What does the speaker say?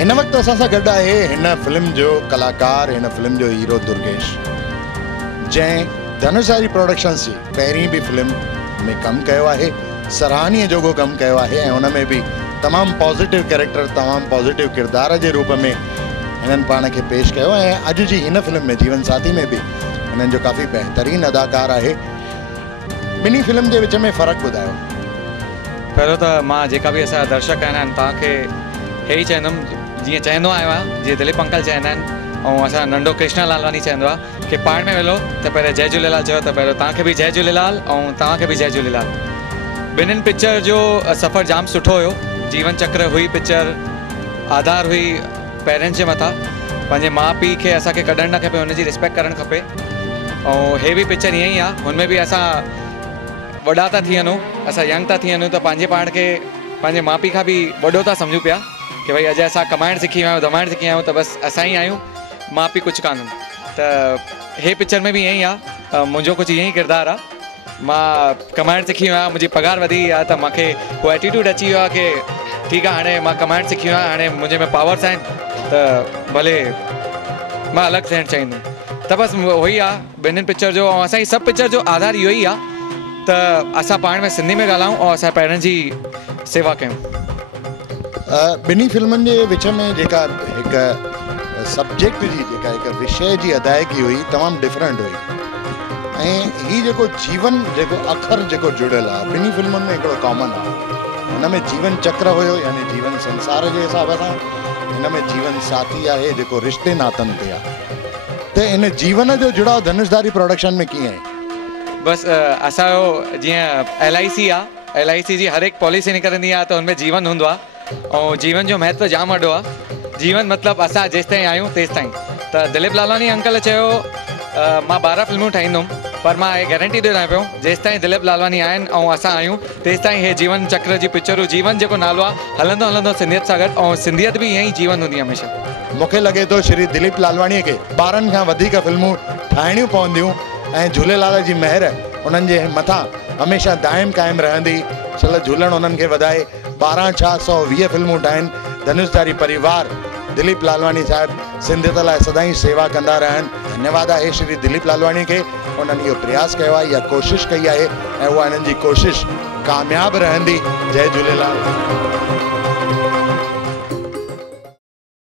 हिन वक्त असां सां गॾु आहे हिन फिल्म जो कलाकार, हिन फिल्म जो हीरो दुर्गेश, जंहिं धनुषधारी प्रोडक्शंस जी पहिरीं भी फिल्म में कमु कयो आहे, सराहनीय जोगो कमु कयो आहे ऐं हुन में भी तमामु पॉजिटिव कैरेक्टर, तमामु पॉजिटिव किरदार जे रूप में हिननि पाण खे पेश कयो ऐं अॼु जी हिन फिल्म में जीवन साथी में भी हिननि जो काफ़ी बहितरीन अदाकार आहे। ॿिन्ही फिल्म जे विच में फ़र्क़ु ॿुधायो। पहिरियों त मां जेका बि असांजा दर्शक आहिनि तव्हांखे हे ई चवंदुमि, जीअं चवंदो आहियो आहे, जीअं दिलीप अंकल चवंदा आहिनि ऐं असां नंढो कृष्णा लालवानी चवंदो आहे कि पाण में वेलो त पहिरियों जय झूलेलाल चयो, त पहिरियों तव्हांखे बि जय झूलेलाल ऐं तव्हांखे बि जय झूलेलाल। ॿिन्हिनि पिक्चर जो सफ़र जाम सुठो हुयो। जीवन चक्र हुई पिक्चर, आधार हुई पेरेंट्स जे मथां, पंहिंजे माउ पीउ खे असांखे कढणु न खपे, हुनजी रिस्पेक्ट करणु खपे। ऐं हे बि पिक्चर ईअं ई आहे, हुनमें बि असां वॾा था थी वञूं, असां यंग था थी वञूं त पंहिंजे पाण खे पंहिंजे माउ पीउ खां बि वॾो था सम्झूं पिया कि भई अॼु असां कमाइणु सिखी विया आहियूं, दमाइणु सिखी विया आहियूं, त बसि असां ई आहियूं, माउ पीउ कुझु कान्हनि। त हे पिक्चर में बि ईअं ई आहे, मुंहिंजो कुझु ईअं ई किरदारु आहे। मां कमाइणु सिखी वियो आहियां, मुंहिंजी पघार वधी आहे त मूंखे उहो एटीट्यूड अची वियो आहे कि ठीकु आहे, हाणे मां कमाइणु सिखी वियो आहियां, हाणे मुंहिंजे में पावर्स आहिनि त भले मां अलॻि थियणु चाहींदुमि। त बसि उहो ई आहे ॿिन्हिनि पिक्चर जो। ऐं असांजी सभु पिक्चर जो आधार इहो ई आहे त असां पाण में सिंधी में ॻाल्हायूं ऐं असां पेरेंट्स जी सेवा कयूं। ॿिन्ही फिल्मनि जे विच में जेका हिकु सब्जेक्ट जी, जेका हिकु विषय जी अदायगी हुई, तमामु डिफरेंट हुई। ऐं हीउ जेको जीवन, जेको अखर जेको जुड़ियल आहे ॿिन्ही फिल्मुनि में, हिकिड़ो कॉमन आहे। हिन में जीवन चक्र हुयो, यानी जीवन संसार जे हिसाब सां। हिन में जीवन साथी आहे जेको रिश्ते नातनि ते आहे। त इन जीवन जो जुड़ाव धनुषधारी प्रोडक्शन में कीअं आहे? बसि असांजो जीअं LIC आहे, LIC जी हर हिकु पॉलिसी निकिरंदी आहे त हुनमें जीवन हूंदो आहे ऐं जीवन जो महत्व जाम वॾो आहे। जीवन मतिलबु असां जेसि ताईं आहियूं तेसि ताईं। त दिलीप लालवानी अंकल चयो मां 12 फिल्मूं ठाहींदुमि, पर मां हे गारंटी ॾियां पियो जेसि ताईं दिलीप लालवानी आहिनि ऐं असां आहियूं तेसि ताईं हे जीवन चक्र जी पिक्चरूं, जीवन जेको नालो आहे हलंदो हलंदो सिंधियत सां गॾु, ऐं सिंधियत बि ईअं ई जीवन हूंदी हमेशह। मूंखे लॻे थो श्री दिलीप लालवाणीअ खे 12 खां वधीक फिल्मूं ठाहिणियूं पवंदियूं ऐं झूलेलाल जी महिर उन्हनि जे मथां हमेशह दाइम क़ाइमु रहंदी। चल झूलण उन्हनि खे वधाए, 12 छा 120 फिल्मूं ठाहिनि। धनुषधारी परिवार, दिलीप लालवानी साहिबु सिंधियत लाइ सदाईं सेवा कंदा रहनि। धन्यवाद आहे श्री दिलीप लालवानी खे, उन्हनि इहो प्रयास कयो आहे, इहा कोशिशि कई आहे ऐं उहा हिननि जी कोशिशि कामयाबु रहंदी। जय झूलेलाल।